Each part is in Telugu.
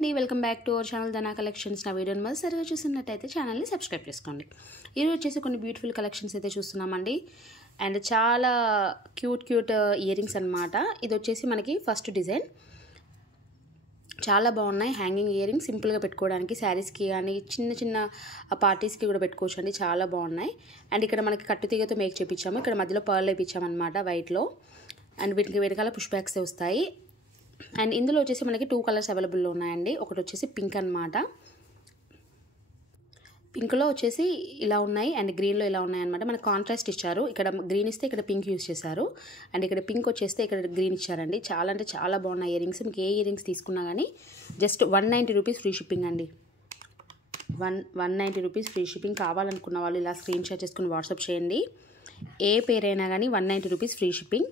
Welcome back to our channel Dhana collections. నా వీడియోని మొదటిసారిగా చూస్తున్నట్టయితే ఛానల్ని సబ్స్క్రైబ్ చేసుకోండి. ఈరోజు వచ్చేసి కొన్ని బ్యూటిఫుల్ కలెక్షన్స్ అయితే చూస్తున్నామండి. అండ్ చాలా క్యూట్ ఇయర్ రింగ్స్ అనమాట. ఇది వచ్చేసి మనకి ఫస్ట్ డిజైన్. చాలా బాగున్నాయి. హ్యాంగింగ్ ఇయర్ రింగ్స్ సింపుల్గా పెట్టుకోవడానికి శారీస్కి కానీ చిన్న పార్టీస్కి కూడా పెట్టుకోవచ్చు అండి. చాలా బాగున్నాయి. అండ్ ఇక్కడ మనకి కట్టుతీగతో మేక్ చేయించాము. ఇక్కడ మధ్యలో పర్ల్ వేయించాము అనమాట వైట్లో. అండ్ వీటికి వెనకాల పుష్ బ్యాక్స్ వస్తాయి. అండ్ ఇందులో వచ్చేసి మనకి 2 కలర్స్ అవైలబుల్లో ఉన్నాయండి. ఒకటి వచ్చేసి పింక్ అనమాట. పింక్లో వచ్చేసి ఇలా ఉన్నాయి అండ్ గ్రీన్లో ఇలా ఉన్నాయన్నమాట. మనకి కాంట్రాస్ట్ ఇచ్చారు. ఇక్కడ గ్రీన్ ఇస్తే ఇక్కడ పింక్ యూస్ చేశారు. అండ్ ఇక్కడ పింక్ వచ్చేస్తే ఇక్కడ గ్రీన్ ఇచ్చారండి. చాలా అంటే చాలా బాగున్నాయి ఇయర్ రింగ్స్. మీకు ఏ ఇయర్ రింగ్స్ తీసుకున్నా కానీ జస్ట్ 190 రూపీస్ ఫ్రీ షిప్పింగ్ అండి. 190 రూపీస్ ఫ్రీ షిప్పింగ్. కావాలనుకున్న వాళ్ళు ఇలా స్క్రీన్ షాట్ చేసుకుని వాట్సాప్ చేయండి. ఏ పేరైనా కానీ 190 rupees free shipping.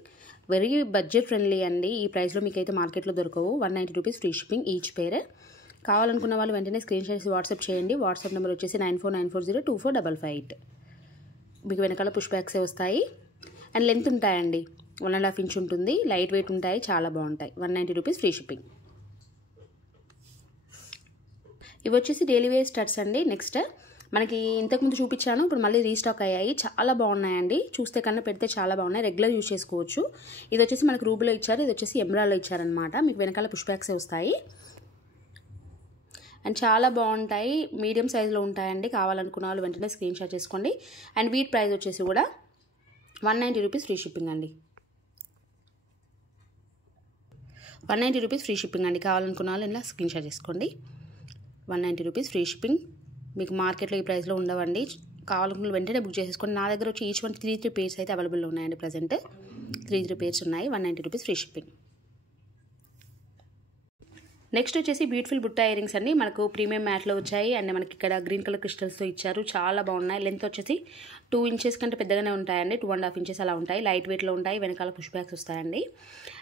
Very budget friendly అండి. ఈ ప్రైస్లో మీకు అయితే మార్కెట్లో దొరకవు. 190 రూపీస్ ఫ్రీ షిప్పింగ్ ఈచ్ పేర్. కావాలనుకున్న వాళ్ళు వెంటనే స్క్రీన్ షాట్స్ వాట్సాప్ చేయండి. వాట్సాప్ నెంబర్ వచ్చేసి 9494024558. మీకు వెనకాల పుష్ బ్యాక్సే వస్తాయి. అండ్ లెంత్ ఉంటాయండి. 1.5 ఇంచ్ ఉంటుంది. లైట్ వెయిట్ ఉంటాయి. చాలా బాగుంటాయి. 190 రూపీస్ ఫ్రీ షిప్పింగ్. ఇవి వచ్చేసి డైలీ వేర్ స్టడ్స్ అండి. నెక్స్ట్ మనకి ఇంతకుముందు చూపించాను, ఇప్పుడు మళ్ళీ రీస్టాక్ అయ్యాయి. చాలా బాగున్నాయండి. చూస్తే కన్నా పెడితే చాలా బాగున్నాయి. రెగ్యులర్ యూజ్ చేసుకోవచ్చు. ఇది వచ్చేసి మనకి రూబీలో ఇచ్చారు. ఇది వచ్చేసి ఎమరాల్డ్లో ఇచ్చారనమాట. మీకు వెనకాల పుష్ బ్యాక్సే వస్తాయి. అండ్ చాలా బాగుంటాయి. మీడియం సైజులో ఉంటాయండి. కావాలనుకున్న వాళ్ళు వెంటనే స్క్రీన్ షాట్ చేసుకోండి. అండ్ వీటి ప్రైస్ వచ్చేసి కూడా 190 రూపీస్ ఫ్రీ షిప్పింగ్ అండి. 190 రూపీస్ ఫ్రీ షిప్పింగ్ అండి. కావాలనుకున్న వాళ్ళు ఇలా స్క్రీన్ షాట్ చేసుకోండి. 190 రూపీస్ ఫ్రీ షిప్పింగ్. మీకు మార్కెట్లో ఈ ప్రైస్లో ఉండవండి. కావాలనుకున్న వెంటనే బుక్ చేసేసుకోండి. నా దగ్గర వచ్చి ఈచ్ వన్ 3 పేర్స్ అయితే అవైలబుల్లో ఉన్నాయండి. ప్రజెంట్ 3 పేర్స్ ఉన్నాయి. 190 రూపీస్ ఫ్రీ షిప్పింగ్. నెక్స్ట్ వచ్చేసి బ్యూటిఫుల్ బుట్ట ఇయర్ రింగ్స్ అండి. మనకు ప్రీమియం మ్యాట్లో వచ్చాయి. అండ్ మనకి ఇక్కడ గ్రీన్ కలర్ క్రిస్టల్స్తో ఇచ్చారు. చాలా బాగున్నాయి. లెంత్ వచ్చేసి 2 ఇంచెస్ కంటే పెద్దగానే ఉంటాయండి. 2.5 ఇంచెస్ అలా ఉంటాయి. లైట్ వెయిట్లో ఉంటాయి. వెనకాల పుష్ బ్యాక్స్ వస్తాయండి.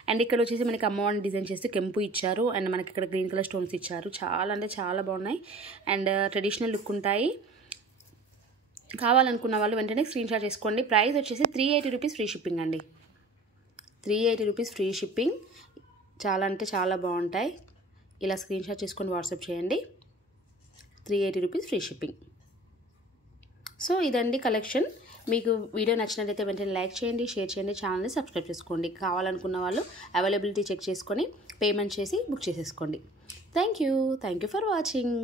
అండ్ ఇక్కడ వచ్చేసి మనకి అమ్మవారిని డిజైన్ చేసి కెంపు ఇచ్చారు. అండ్ మనకి ఇక్కడ గ్రీన్ కలర్ స్టోన్స్ ఇచ్చారు. చాలా అంటే చాలా బాగున్నాయి. అండ్ ట్రెడిషనల్ లుక్ ఉంటాయి. కావాలనుకున్న వాళ్ళు వెంటనే స్క్రీన్ షాట్ చేసుకోండి. ప్రైస్ వచ్చేసి 380 రూపీస్ ఫ్రీ షిప్పింగ్ అండి. 380 రూపీస్ ఫ్రీ షిప్పింగ్. చాలా అంటే చాలా బాగుంటాయి. ఇలా స్క్రీన్ షాట్ చేసుకొని వాట్సాప్ చేయండి. 380 రూపీస్ ఫ్రీ షిప్పింగ్. సో ఇదండి కలెక్షన్. మీకు వీడియో నచ్చినట్లయితే వెంటనే లైక్ చేయండి, షేర్ చేయండి, ఛానల్ని సబ్స్క్రైబ్ చేసుకోండి. కావాలనుకున్న వాళ్ళు అవైలబిలిటీ చెక్ చేసుకొని పేమెంట్ చేసి బుక్ చేసేసుకోండి. Thank you for watching.